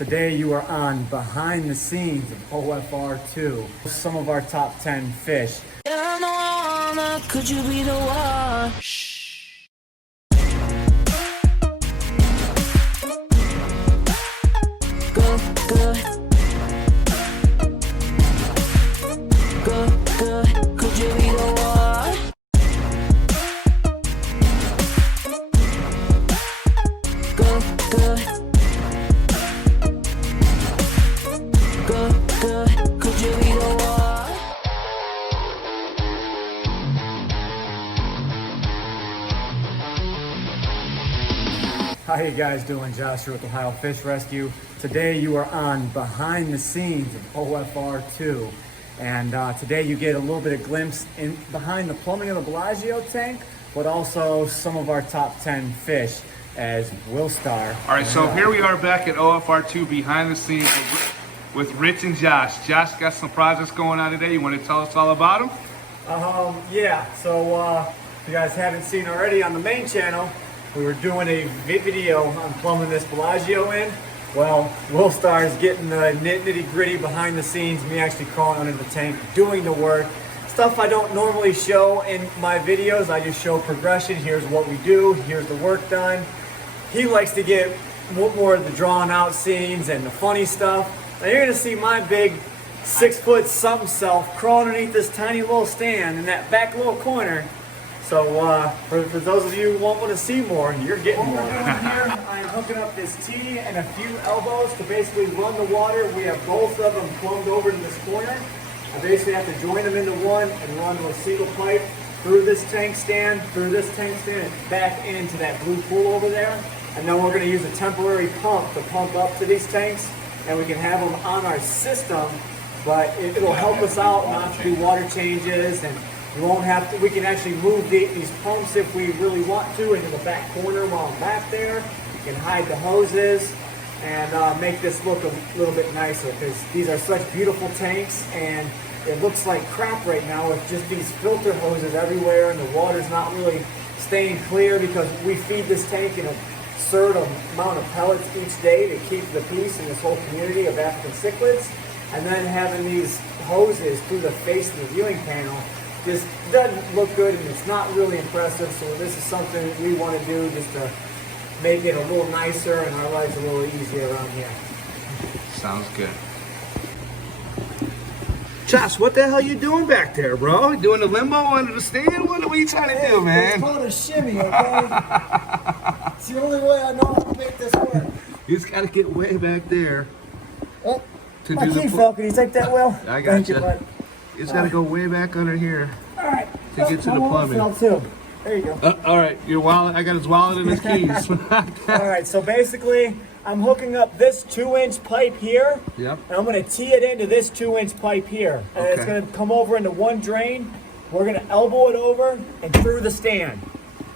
Today you are on behind the scenes of OFR 2, some of our top 10 fish. Could you be the one? Good, good. Good, good. Could you be the one? Good, good. Good, good. Could you be the one? How you guys doing? Josh here with Ohio Fish Rescue. Today you are on behind the scenes of OFR 2. And today you get a little bit of glimpse in behind the plumbing of the Bellagio tank, but also some of our top 10 fish as Willstar. All right, so here we are back at OFR 2 behind the scenes with Rich and Josh. Josh got some projects going on today. You want to tell us all about them? Yeah, so if you guys haven't seen already on the main channel, we were doing a video on plumbing this Bellagio in. Well, Willstar is getting the nitty gritty behind the scenes, me actually crawling under the tank, doing the work. Stuff I don't normally show in my videos. I just show progression. Here's what we do, here's the work done. He likes to get more of the drawn out scenes and the funny stuff. Now you're gonna see my big 6 foot something self crawl underneath this tiny little stand in that back little corner. So for those of you who want to see more, you're getting more. Here, I'm hooking up this T and a few elbows to basically run the water. We have both of them plumbed over to this corner. I basically have to join them into one and run a single pipe through this tank stand, and back into that blue pool over there. And then we're going to use a temporary pump to pump up to these tanks, and we can have them on our system, but it'll help us out not to do water changes, and we won't have to. We can actually move these pumps if we really want to into the back corner while I'm back there. We can hide the hoses and make this look a little bit nicer, because these are such beautiful tanks and it looks like crap right now with just these filter hoses everywhere, and the water's not really staying clear because we feed this tank in a certain amount of pellets each day to keep the peace in this whole community of African cichlids. And then having these hoses through the face of the viewing panel just doesn't look good, and it's not really impressive. So this is something we want to do just to make it a little nicer and our lives a little easier around here. Sounds good. Josh, what the hell you doing back there, bro? Doing the limbo under the stand? What are you trying to do, man? It's called a shimmy, okay? It's the only way I know how to make this work. You just got to get way back there. Oh, to my do key the fell. Can you take that, Will? I got you. You just got to go way back under here. All right. To get to the plumbing. Fell too. There you go. All right, your wallet. I got his wallet and his keys. All right, so basically, I'm hooking up this 2-inch pipe here. Yep. And I'm going to tee it into this 2-inch pipe here. And it's going to come over into one drain. We're going to elbow it over and through the stand.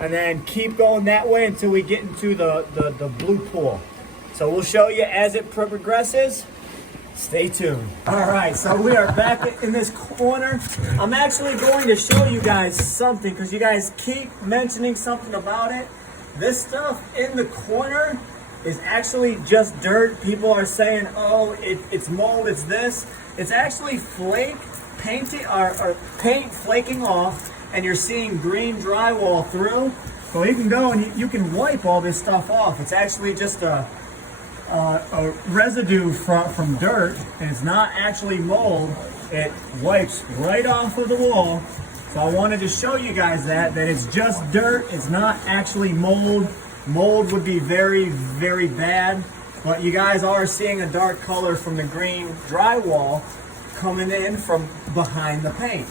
And then keep going that way until we get into the blue pool. So we'll show you as it progresses. Stay tuned. All right, so we are back in this corner. I'm actually going to show you guys something because you guys keep mentioning something about it. This stuff in the corner is actually just dirt. People are saying, oh, it's mold, it's this. It's actually flake painting or paint flaking off, and you're seeing green drywall through. So you can go and you can wipe all this stuff off. It's actually just a residue from dirt, and it's not actually mold. It wipes right off of the wall. So I wanted to show you guys that it's just dirt. It's not actually mold. Mold would be very, very bad, but you guys are seeing a dark color from the green drywall coming in from behind the paint.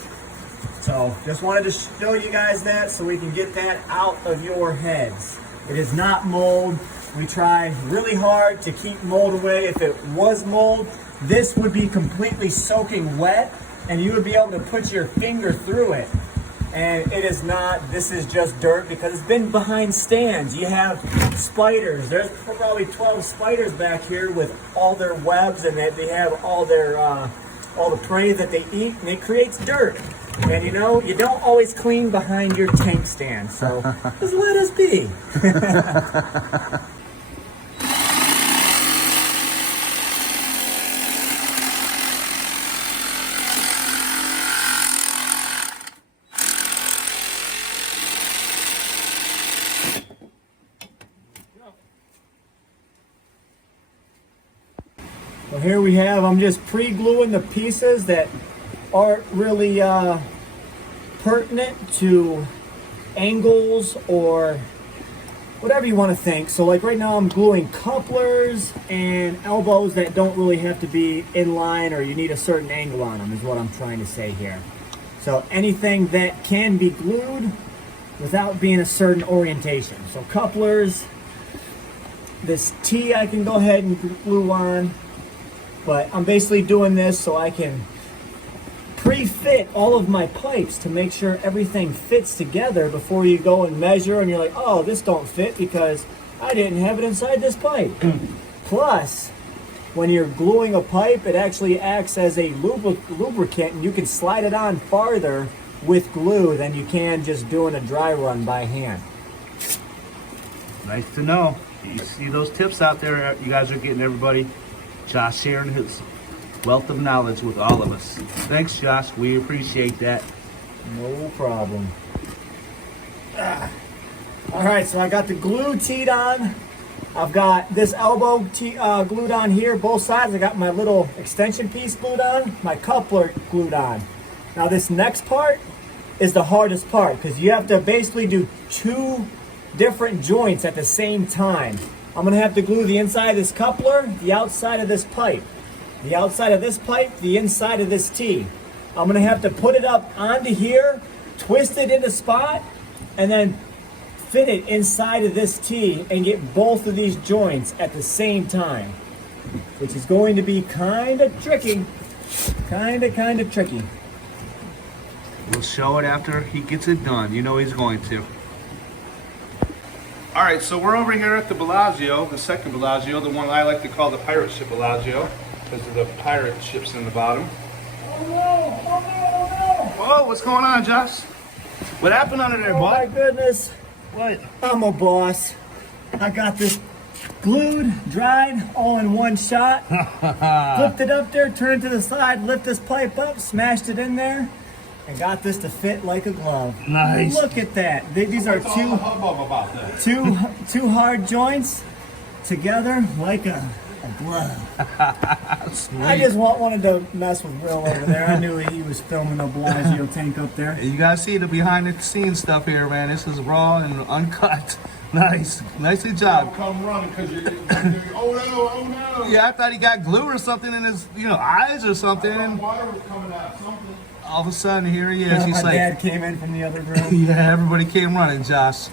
So just wanted to show you guys that so we can get that out of your heads. It is not mold. We try really hard to keep mold away. If it was mold, this would be completely soaking wet and you would be able to put your finger through it. And it is not. This is just dirt because it's been behind stands. You have spiders. There's probably 12 spiders back here with all their webs, and they have all their all the prey that they eat, and it creates dirt. And you know, you don't always clean behind your tank stand, so just let us be. So here we have, I'm just pre-gluing the pieces that aren't really pertinent to angles or whatever you want to think. So like right now I'm gluing couplers and elbows that don't really have to be in line, or you need a certain angle on them is what I'm trying to say here. So anything that can be glued without being a certain orientation. So couplers, this T I can go ahead and glue on, but I'm basically doing this so I can pre-fit all of my pipes to make sure everything fits together before you go and measure and you're like, oh, this don't fit because I didn't have it inside this pipe. Plus, when you're gluing a pipe, it actually acts as a lubricant, and you can slide it on farther with glue than you can just doing a dry run by hand. Nice to know. You see those tips out there you guys are getting, everybody. Josh sharing his wealth of knowledge with all of us. Thanks, Josh. We appreciate that. No problem. All right, so I got the glue teed on. I've got this elbow glued on here, both sides. I got my little extension piece glued on, my coupler glued on. Now this next part is the hardest part because you have to basically do two different joints at the same time. I'm gonna have to glue the inside of this coupler, the outside of this pipe. The outside of this pipe, the inside of this T. I'm gonna have to put it up onto here, twist it into spot, and then fit it inside of this T and get both of these joints at the same time, which is going to be kind of tricky. Kind of tricky. We'll show it after he gets it done. You know he's going to. All right, so we're over here at the Bellagio, the second Bellagio, the one I like to call the pirate ship Bellagio, because of the pirate ships in the bottom. Oh no, oh no, oh no. Whoa, what's going on, Josh? What happened under there, Oh my bud? goodness. What? I'm a boss. I got this glued, dried, all in one shot. Flipped it up there, turned to the side, lift this pipe up, smashed it in there, and got this to fit like a glove. Nice. Look at that. These are two hard joints together like a glove. I just wanted to mess with Will over there. I knew he was filming a Bellagio tank up there. You guys see the behind the scenes stuff here, man. This is raw and uncut. Nice. Nicely job. Come running because you're oh no, oh no. Yeah, I thought he got glue or something in his, eyes or something. And Water was coming out, something. all of a sudden, here he is. Yeah, He's my like, dad came in from the other room. yeah, everybody came running, Josh.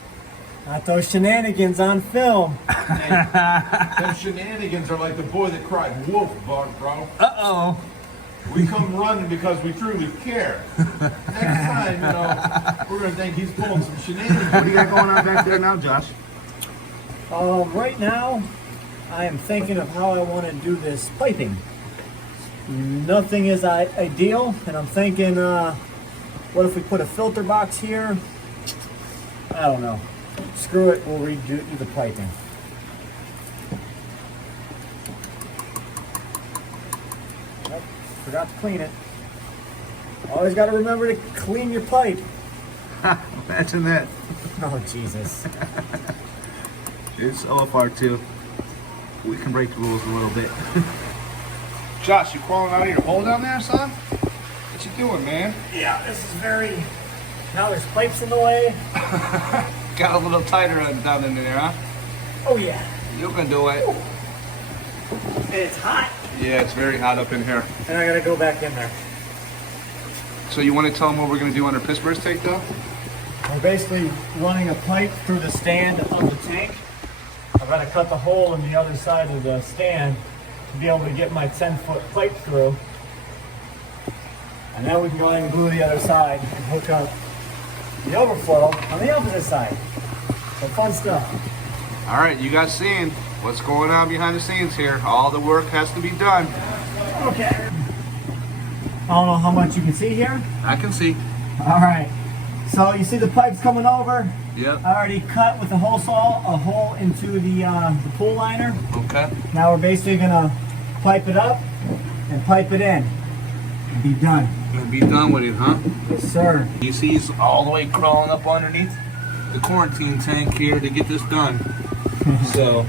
Got those shenanigans on film. Them shenanigans are like the boy that cried wolf, bro. Uh-oh. We come running because we truly care. Next time, we're going to think he's pulling some shenanigans. What do you got going on back there now, Josh? Right now, I am thinking of how I want to do this piping. Nothing is ideal, and I'm thinking, what if we put a filter box here? I don't know. Screw it, we'll redo the piping. Yep, forgot to clean it. Always got to remember to clean your pipe. Imagine that. Oh, Jesus. It's OFR too. We can break the rules a little bit. Josh, you crawling out of your hole down there, son? What you doing, man? Yeah, this is very... Now there's pipes in the way. Got a little tighter down in there, huh? Oh, yeah. You can do it. And it's hot. Yeah, it's very hot up in here. And I got to go back in there. So you want to tell them what we're going to do under Pittsburgh's take, though? We're basically running a pipe through the stand of the tank. I've got to cut the hole in the other side of the stand to be able to get my 10-foot pipe through. And then we can go ahead and glue the other side and hook up the overflow on the opposite side. So fun stuff. All right, you guys seeing what's going on behind the scenes here. All the work has to be done. Okay. I don't know how much you can see here. I can see. All right. So you see the pipes coming over? Yep. I already cut with the hole saw a hole into the pool liner. Okay. Now we're basically gonna pipe it up and pipe it in and be done. Gonna be done with it, huh? Yes, sir. You see he's all the way crawling up underneath the quarantine tank here to get this done. So,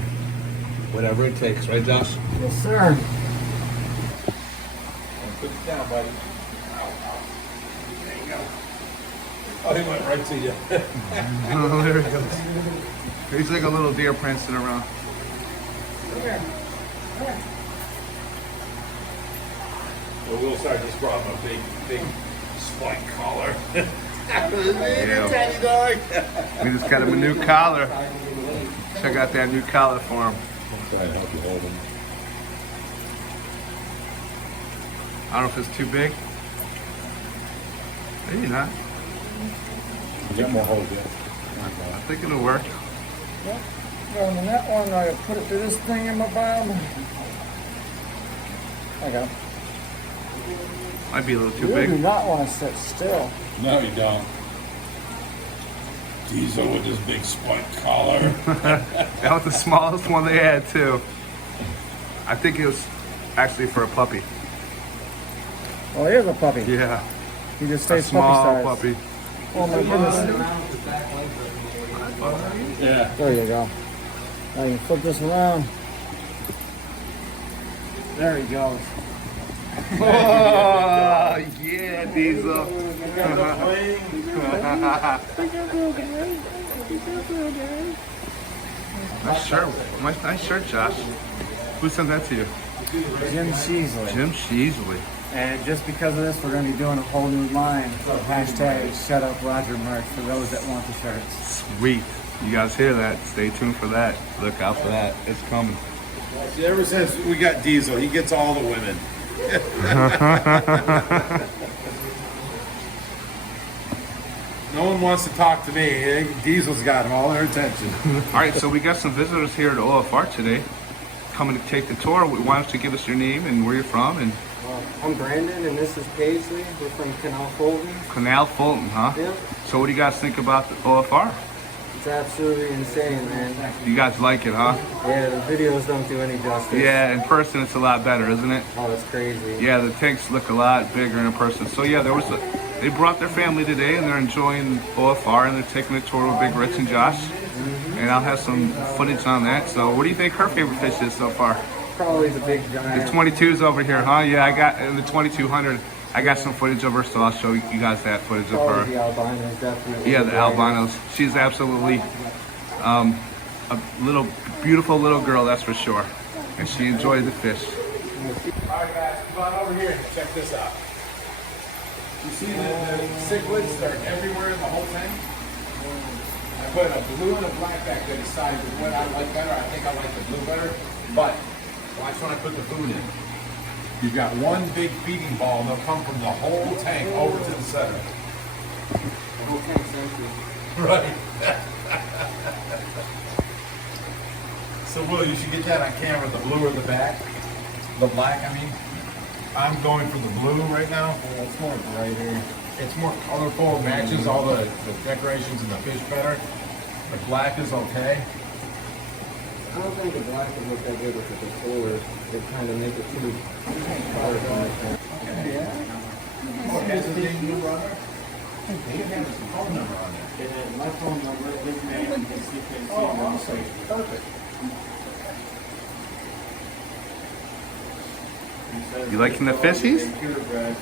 whatever it takes, right, Josh? Yes, sir. Put it down, buddy. There you go. Oh, he went right to you. Oh, there he goes. He's like a little deer prancing around. Well, Willstar just brought him a big spike collar. Yeah. Tiny dog. We just got him a new collar. Check out that new collar for him. I'm trying to help you hold him. I don't know if it's too big. Maybe not. You got more hold, yeah. I think it'll work. Well, on that one, I put it through this thing in my bob. I go. Might be a little too You do big. not want to sit still. No, you don't. Diesel with his big spike collar. That was the smallest one they had too. I think it was actually for a puppy. Well, here's a puppy. Yeah, He just a stays small puppy size. puppy. Oh my goodness. Yeah. There you go. Now you can flip this around. There he goes. Oh, yeah, Diesel. Nice shirt. Nice shirt, Josh. Who sent that to you? Jim Sheasley. Jim Sheasley. And just because of this, we're going to be doing a whole new line. Hashtag Shut Up Roger merch for those that want the shirts. Sweet. You guys hear that? Stay tuned for that. Look out for that. It's coming. See, ever since we got Diesel, he gets all the women. No one wants to talk to me. Diesel's got all their attention. All right, so we got some visitors here at OFR today, coming to take the tour. Why don't you give us your name and where you're from? And I'm Brandon, and this is Paisley. We're from Canal Fulton. Canal Fulton, huh? Yep. So what do you guys think about the OFR? It's absolutely insane, man. You guys like it, huh? Yeah, the videos don't do any justice. Yeah, in person it's a lot better, isn't it? Oh, it's crazy. Yeah, the tanks look a lot bigger in person. So yeah, they brought their family today and they're enjoying OFR and they're taking a tour with Big Rich and Josh. And I'll have some footage on that. So what do you think her favorite fish is so far? Probably the big giant. The 22's over here, huh? Yeah, I got in the 2200. I got some footage of her, so I'll show you guys that footage of Probably her. the albinos, definitely. Yeah, the albinos. She's absolutely a little beautiful little girl, that's for sure. And she enjoys the fish. All right, guys, come on over here and check this out. You see the cichlids? They're everywhere in the whole tank. I put a blue and a black back there to decide what I like better. I think I like the blue better. But watch when I put the food in. You've got one big feeding ball, and they'll come from the whole tank over to the center. The whole tank's empty. Right. So, Will, you should get that on camera, the blue or the back. The black, I mean. I'm going for the blue right now. Yeah, it's more brighter. It's more colorful, it matches all the decorations and the fish better. The black is okay. I don't think the black would look that good with the controller. They kind of make it too colorful. What has his name, your brother? He has his phone number on there. Yeah, my phone number, his name, and his CKC. Oh, awesome. Perfect. You liking the fishies?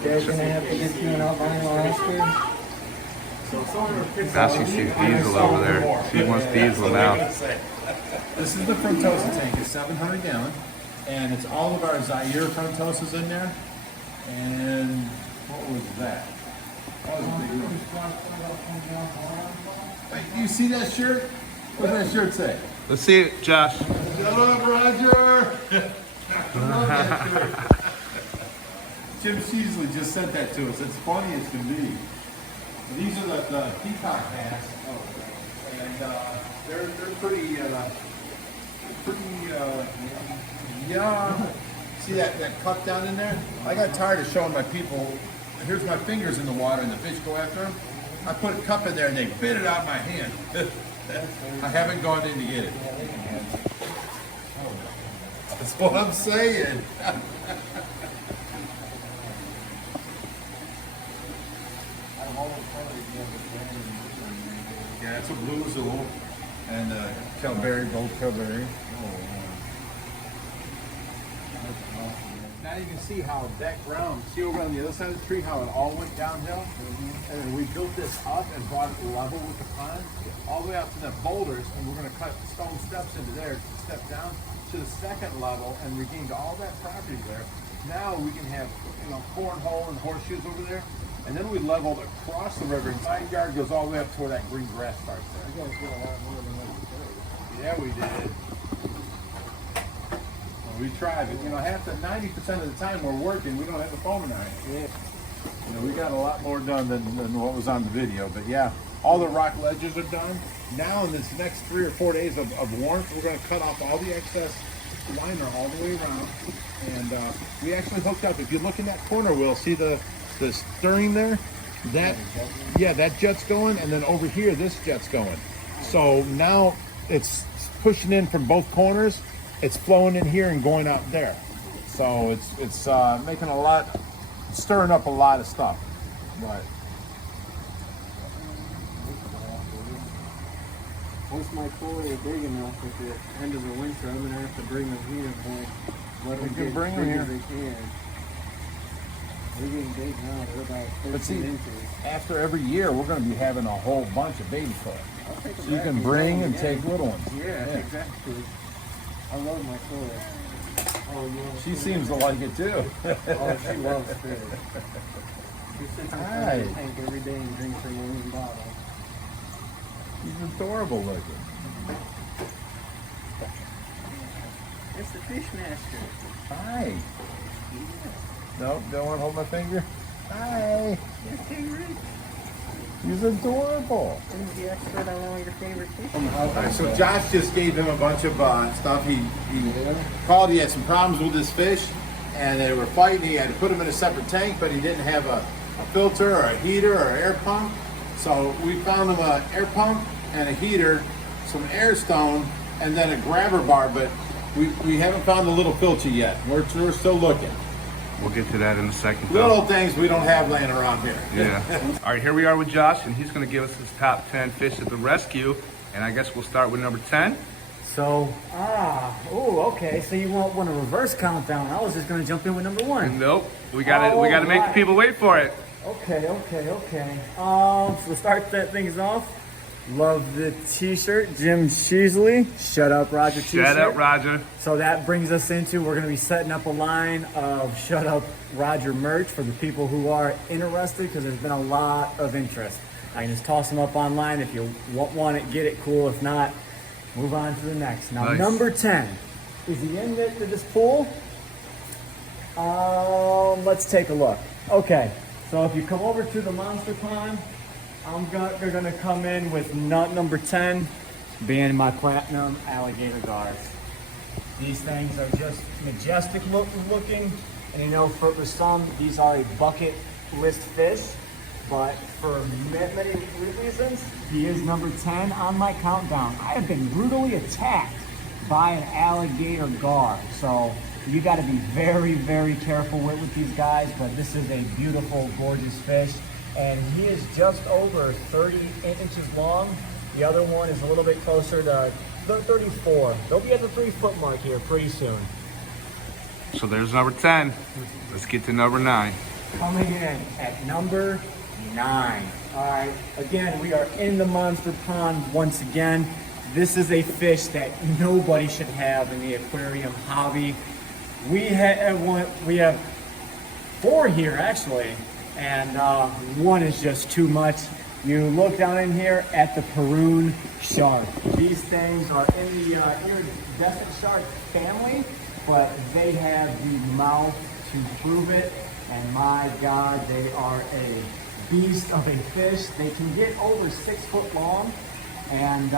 Guys gonna have to get you an albino Oscar. Now she sees Diesel over there. She wants Diesel now. This is the Frontosa tank, it's 700 gallon, and it's all of our Zaire Frontosas in there. And what was that? That was a big one. Hey, do you see that shirt? What does that shirt say? Let's see it, Josh. Shut up, Roger! I love that shirt. Jim Sheasley just sent that to us. It's funny as can be. These are the peacock hats, and they're pretty yeah. See that cup down in there? I got tired of showing my people. Here's my fingers in the water, and the fish go after them. I put a cup in there, and they bit it out of my hand. I haven't gone in to get it. That's what I'm saying. Yeah, it's a blue Azul and Kelberry, gold Kelberry. now you can see how that ground, see over on the other side of the tree, how it all went downhill? And then we built this up and brought it level with the pond, all the way out to the boulders, and we're gonna cut stone steps into there to step down to the second level and regained all that property there. Now we can have, you know, cornhole and horseshoes over there. And then we leveled across the river. And side yard goes all the way up to where that green grass starts there. You guys get a lot more than what you said. Yeah, we did. Well, we tried, but you know, 90% of the time we're working, we don't have the phone on. Yeah. You know, we got a lot more done than what was on the video. But yeah, all the rock ledges are done. Now in this next 3 or 4 days of warmth, we're going to cut off all the excess liner all the way around. And we actually hooked up. If you look in that corner, we'll see the stirring there. That, yeah, that jet's going, and then over here, this jet's going. So now it's pushing in from both corners. It's flowing in here and going out there. So it's making a lot, stirring up a lot of stuff. Right. Once my koi are big enough at the end of the winter, I'm gonna have to bring them here and let them can get bring big them as they can. They're getting big now. They're about 13 inches. After every year, we're going to be having a whole bunch of baby koi. So you can bring and take little ones. Yeah, exactly. I love my koi. Oh, yeah. She seems to like it too. Oh, she loves fish. She sits in Hi. the tank every day and drinks her own bottle. She's adorable looking. It's the fish master. Hi. No, don't want to hold my finger. Hi. Your favorite? He's adorable. Who's the expert on all your favorite fish? All right, so Josh just gave him a bunch of stuff. He called. He had some problems with his fish, and they were fighting. He had to put them in a separate tank, but he didn't have a filter or a heater or an air pump. So we found him an air pump and a heater, some air stone, and then a grabber bar. But we haven't found the little filter yet. We're still looking. We'll get to that in a second, though. Little things we don't have laying around here. Yeah. All right, here we are with Josh, and he's going to give us his top 10 fish at the rescue. And I guess we'll start with number 10. So, okay. So you want a reverse countdown. I was just going to jump in with number 1. Nope. We got to make the people wait for it. Okay. So to start things off, love the t-shirt, Jim Sheasley. Shut up, Roger t-shirt. Shut up, Roger. So that brings us into, we're going to be setting up a line of Shut Up Roger merch for the people who are interested, because there's been a lot of interest. I can just toss them up online. If you want it, get it, cool. If not, move on to the next. Now, Nice. Number 10. Is he in this pool? Let's take a look. Okay, so if you come over to the monster pond, they're gonna come in with nut number 10, being my platinum alligator guards. These things are just majestic looking, and you know, for some, these are a bucket list fish, but for many reasons, he is number 10 on my countdown. I have been brutally attacked by an alligator guard, so you got to be very, very careful with these guys, but this is a beautiful, gorgeous fish. And he is just over 30 inches long. The other one is a little bit closer to 34. They'll be at the 3-foot mark here pretty soon. So there's number 10. Let's get to number 9. Coming in at number 9. All right, again, we are in the monster pond once again. This is a fish that nobody should have in the aquarium hobby. We have 4 here actually. And one is just too much. You look down in here at the Paroon Shark. These things are in the iridescent shark family, but they have the mouth to prove it. And my God, they are a beast of a fish. They can get over 6 foot long, and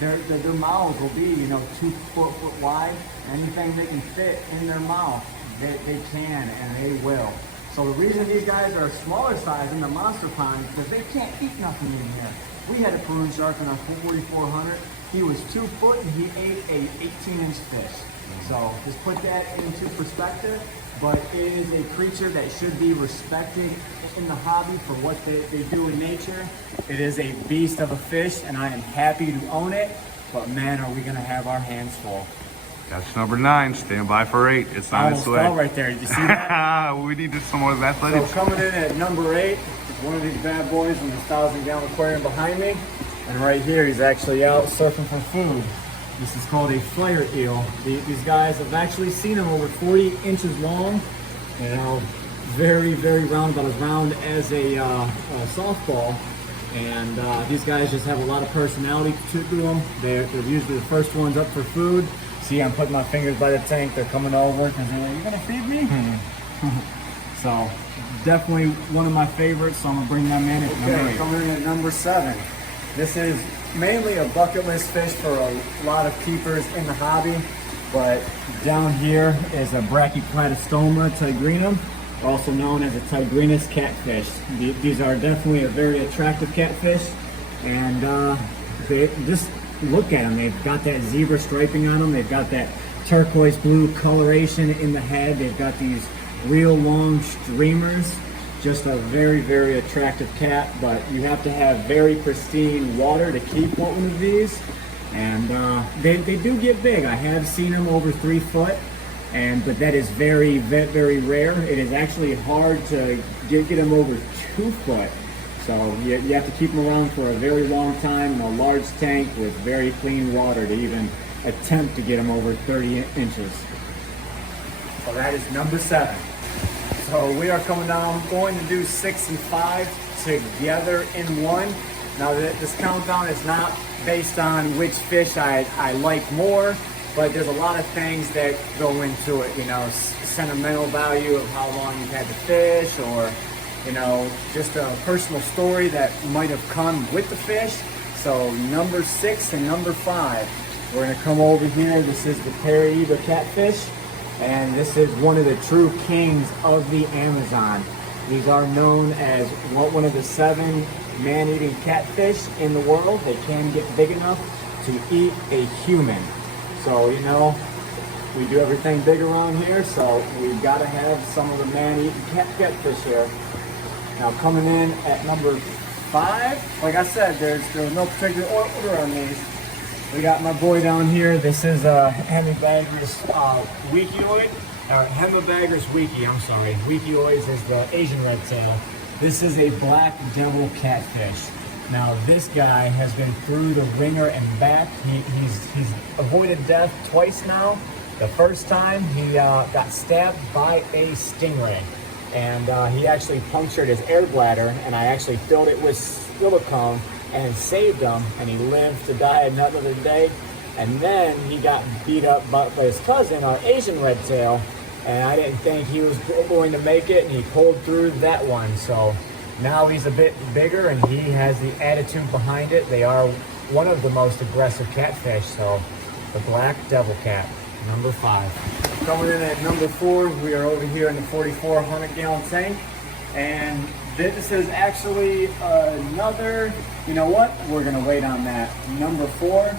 their mouths will be, 2 foot wide. Anything they can fit in their mouth, they can and they will. So the reason these guys are smaller size in the monster pond is because they can't eat nothing in here. We had a Paroon Shark in our 4400. He was 2 foot and he ate a 18-inch fish. So just put that into perspective. But it is a creature that should be respected in the hobby for what they do in nature. It is a beast of a fish, and I am happy to own it. But man, are we gonna have our hands full. That's number 9. Stand by for 8. It's I on its almost way. fell right there. Did you see that? We needed some more So athletics. coming in at number 8 is one of these bad boys in this 1,000-gallon aquarium behind me. And right here, he's actually out surfing for food. This is called a flyer eel. These guys, I've actually seen them over 40 inches long. You know, very, very round, about as round as a softball. And these guys just have a lot of personality to them. They're usually the first ones up for food. See, I'm putting my fingers by the tank. They're coming over because they're like, "You gonna feed me?" So, definitely one of my favorites. So I'm gonna bring them in at number 8. Coming in at number 7. This is mainly a bucket list fish for a lot of keepers in the hobby. But down here is a Brachioplastoma Tigrino, also known as a tigrinus catfish. These are definitely a very attractive catfish, and they just look at them. They've got that zebra striping on them. They've got that turquoise blue coloration in the head. They've got these real long streamers. Just a very, very attractive cat, but you have to have very pristine water to keep one of these. And they do get big. I have seen them over 3 foot, but that is very, very rare. It is actually hard to get them over 2 foot. So you have to keep them around for a very long time in a large tank with very clean water to even attempt to get them over 30 inches. So that is number 7. So we are coming down, going to do 6 and 5 together in one. Now this countdown is not based on which fish I like more, but there's a lot of things that go into it, you know, sentimental value of how long you've had the fish, or, you know, just a personal story that might have come with the fish. So number 6 and number 5, we're gonna come over here. This is the Paraíba catfish, and this is one of the true kings of the Amazon. These are known as one of the 7 man-eating catfish in the world. They can get big enough to eat a human. So, you know, we do everything big around here, so we've got to have some of the man-eating catfish here. Now, coming in at number 5, like I said, there's no particular order on these. We got my boy down here. This is a Hemibagger's weekioid, or Hemibagger's wiki, I'm sorry. Weekioids is the Asian red tail. This is a black devil catfish. Now this guy has been through the ringer and back. He's avoided death twice now. The first time he got stabbed by a stingray, and he actually punctured his air bladder, and I actually filled it with silicone and saved him, and he lived to die another day. And then he got beat up by his cousin, our Asian red tail, and I didn't think he was going to make it, and he pulled through that one. So now he's a bit bigger, and he has the attitude behind it. They are one of the most aggressive catfish. So the black devil cat, number 5. Coming in at number 4, we are over here in the 4,400-gallon tank, and this is actually another, you know what, we're gonna wait on that. Number 4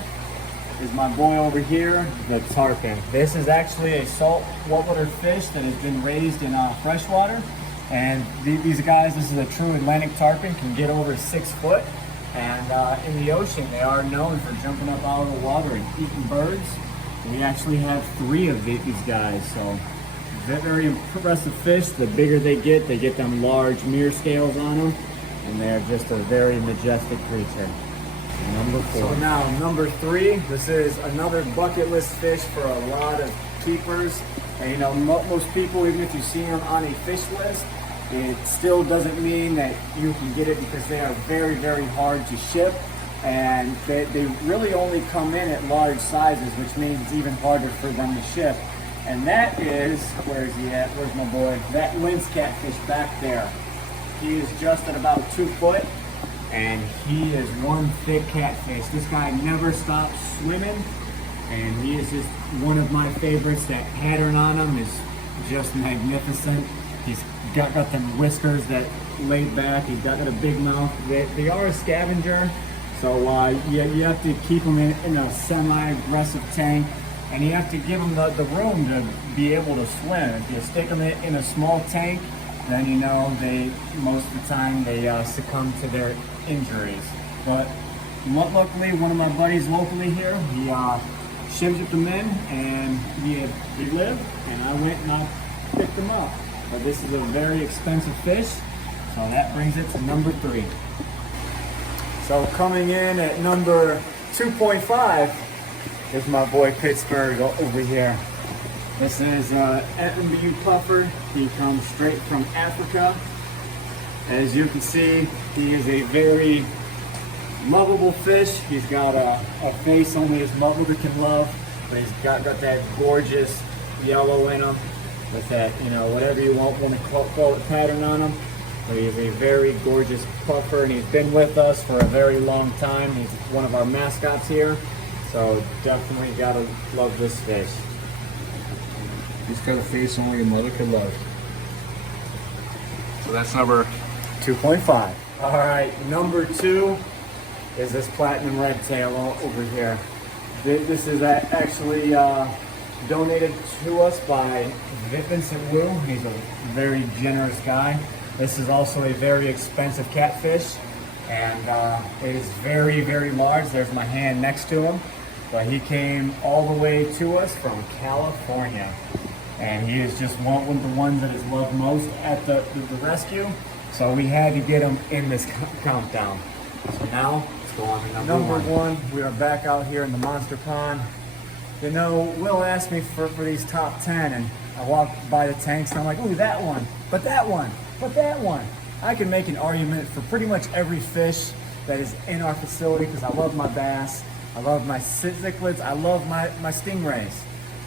is my boy over here, the tarpon. This is actually a saltwater fish that has been raised in freshwater. And these guys, this is a true Atlantic tarpon, can get over 6 foot. And in the ocean, they are known for jumping up out of the water and eating birds. We actually have 3 of these guys, so very impressive fish. The bigger they get them large mirror scales on them, and they're just a very majestic creature. Number 4. So now number 3, this is another bucket list fish for a lot of keepers. And you know, most people, even if you see them on a fish list, it still doesn't mean that you can get it, because they are very, very hard to ship. And they really only come in at large sizes, which means it's even harder for them to ship. And that is, where is he at? Where's my boy? That Lynn's catfish back there. He is just at about 2 foot, and he is one thick catfish. This guy never stops swimming, and he is just one of my favorites. That pattern on him is just magnificent. He's got them whiskers that laid back. He's got a big mouth. They are a scavenger, so you have to keep them in a semi-aggressive tank, and you have to give them the room to be able to swim. If you stick them in a small tank, then you know most of the time they succumb to their injuries. But luckily, one of my buddies locally here, shipped them in, and he lived, and I went and I picked them up. But this is a very expensive fish, so that brings it to number 3. So coming in at number 2.5 is my boy Pittsburgh over here. This is FMBU puffer. He comes straight from Africa. As you can see, he is a very lovable fish. He's got a face only his mother can love, but he's got that gorgeous yellow in him with that, you know, whatever you want to call it, pattern on him. But he's a very gorgeous puffer, and he's been with us for a very long time. He's one of our mascots here, so definitely gotta love this fish. He's got a face only a mother could love. So that's number 2.5. All right, number 2 is this platinum red tail over here. This is actually donated to us by Vincent Wu. He's a very generous guy. This is also a very expensive catfish, and it is very, very large. There's my hand next to him, but he came all the way to us from California, and he is just one of the ones that is loved most at the rescue. So we had to get him in this countdown. So now let's go on to number one. We are back out here in the monster pond. You know, Will asked me for these top 10, and I walked by the tanks and I'm like, ooh, that one, but that one, but that one. I can make an argument for pretty much every fish that is in our facility because I love my bass, I love my cichlids, I love my stingrays.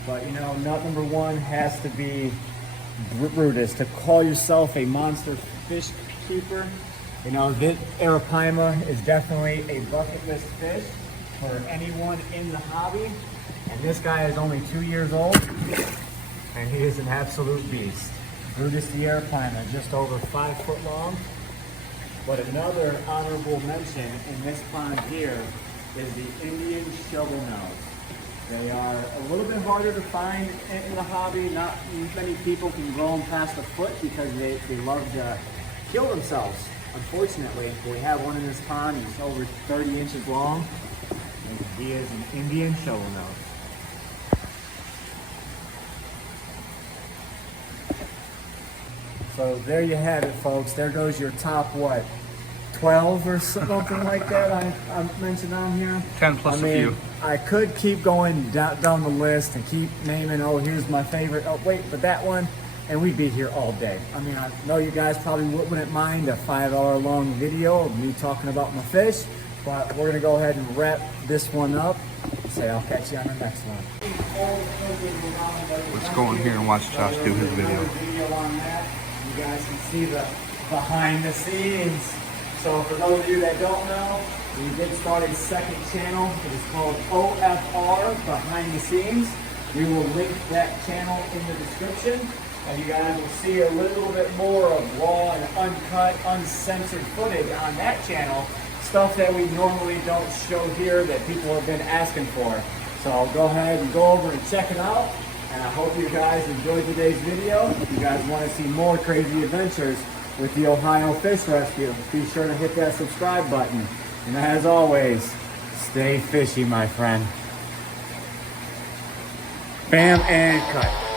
But you know, nut number 1 has to be Brutus. To call yourself a monster fish keeper, you know, this Arapaima is definitely a bucket list fish for anyone in the hobby. And this guy is only 2 years old, and he is an absolute beast. Brutus the Arapaima, just over 5 foot long. But another honorable mention in this pond here is the Indian shovelnose. They are a little bit harder to find in the hobby. Not many people can grow them past a foot because they love to kill themselves. Unfortunately, we have one in this pond. He's over 30 inches long, and he is an Indian shovelnose. So there you have it, folks. There goes your top, what, 12 or something like that I mentioned on here. 10 plus a few. I could keep going down the list and keep naming, oh, here's my favorite, oh, wait, but that one, and we'd be here all day. I mean, I know you guys probably wouldn't mind a 5-hour long video of me talking about my fish, but we're gonna go ahead and wrap this one up. Say I'll catch you on the next one. Let's go in here and watch Josh do his video. You guys can see the behind the scenes. So for those of you that don't know, we did start a second channel. It is called OFR, Behind the Scenes. We will link that channel in the description, and you guys will see a little bit more of raw and uncut, uncensored footage on that channel. Stuff that we normally don't show here that people have been asking for. So go ahead and go over and check it out. And I hope you guys enjoyed today's video. If you guys want to see more crazy adventures with the Ohio Fish Rescue, be sure to hit that subscribe button. And as always, stay fishy, my friend. Bam and cut.